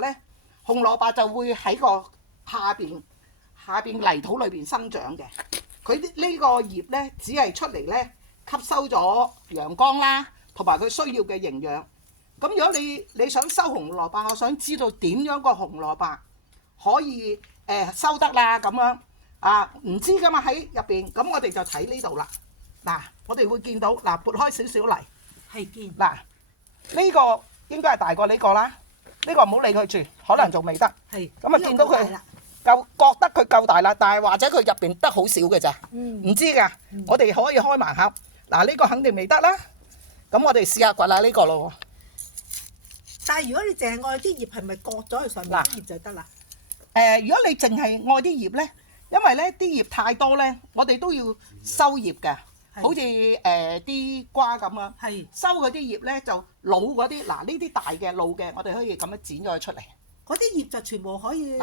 咧，紅蘿蔔就會喺個下邊泥土裏邊生長嘅。佢呢個葉咧，只係出嚟咧吸收咗陽光啦，同埋佢需要嘅營養。咁如果你想收紅蘿蔔，我想知道點樣個紅蘿蔔可以收得啦咁樣啊？唔知噶嘛喺入邊，咁我哋就睇呢度啦。嗱，我哋會見到嗱，撥開少少嚟，係見嗱呢個應該係大過呢個啦。呢個唔好理佢住，可能仲未得。係咁啊，見到佢覺得佢夠大啦，但係或者佢入邊得好少嘅咋，唔知㗎。我哋可以開盲盒。嗱，呢個肯定未得啦。咁我哋試下掘下呢個咯。但係如果你淨係愛啲葉，係咪割咗佢上面啲葉就得啦？如果你淨係愛啲葉咧，因為咧啲葉太多咧，我哋都要收葉嘅，好似啲瓜咁樣。係收嗰啲葉咧就老嗰啲，嗱呢啲大嘅老嘅，我哋可以咁樣剪咗佢出嚟。嗰啲葉就全部可以。